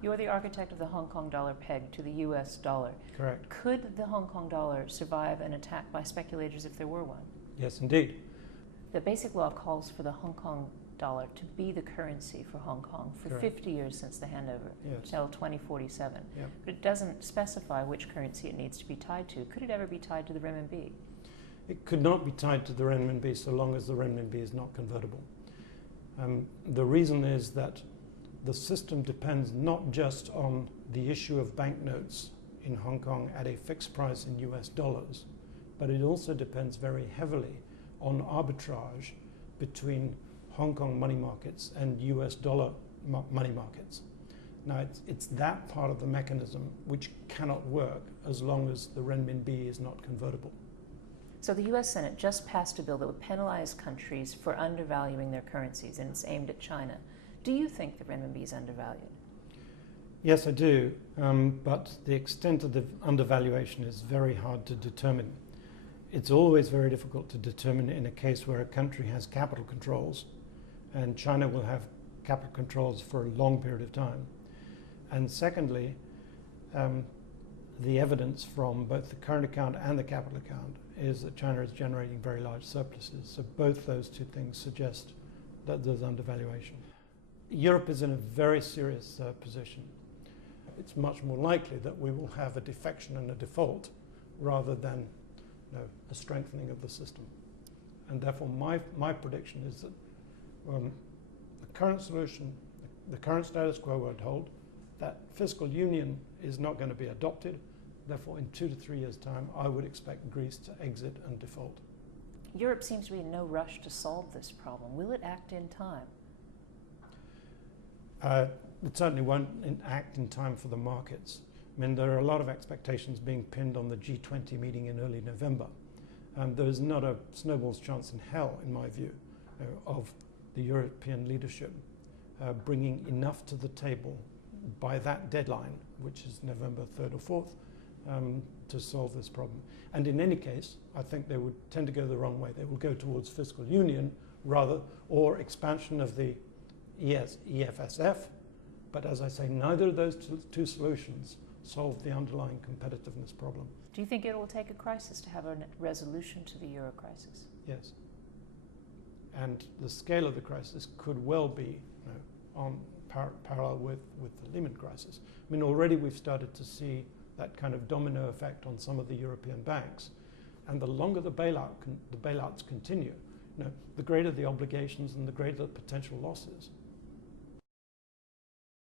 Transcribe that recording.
You're the architect of the Hong Kong dollar pegged to the US dollar. Correct. Could the Hong Kong dollar survive an attack by speculators if there were one? Yes, indeed. The basic law calls for the Hong Kong dollar to be the currency for Hong Kong for Correct. 50 years since the handover, Yes. till 2047. Yep. But it doesn't specify which currency it needs to be tied to. Could it ever be tied to the renminbi? It could not be tied to the renminbi so long as the renminbi is not convertible. The reason is that the system depends not just on the issue of banknotes in Hong Kong at a fixed price in US dollars, but it also depends very heavily on arbitrage between Hong Kong money markets and US dollar money markets. Now, it's that part of the mechanism which cannot work as long as the renminbi is not convertible. So the US Senate just passed a bill that would penalize countries for undervaluing their currencies, and it's aimed at China. Do you think the renminbi is undervalued? Yes, I do, but the extent of the undervaluation is very hard to determine. It's always very difficult to determine in a case where a country has capital controls, and China will have capital controls for a long period of time. And secondly, the evidence from both the current account and the capital account is that China is generating very large surpluses. So both those two things suggest that there's undervaluation. Europe is in a very serious position. It's much more likely that we will have a defection and a default rather than a strengthening of the system. And therefore my prediction is that the current solution, the current status quo won't hold, that fiscal union is not going to be adopted. Therefore, in 2 to 3 years' time, I would expect Greece to exit and default. Europe seems to be in no rush to solve this problem. Will it act in time? It certainly won't act in time for the markets. I mean, there are a lot of expectations being pinned on the G20 meeting in early November. There is not a snowball's chance in hell, in my view, of the European leadership bringing enough to the table by that deadline, which is November 3rd or 4th, to solve this problem. And in any case, I think they would tend to go the wrong way. They will go towards fiscal union rather, or expansion of the EFSF. But as I say, neither of those two solutions solve the underlying competitiveness problem. Do you think it will take a crisis to have a resolution to the euro crisis? Yes. And the scale of the crisis could well be on parallel with the Lehman crisis. I mean, already we've started to see that kind of domino effect on some of the European banks. And the longer the bailouts continue, the greater the obligations and the greater the potential losses.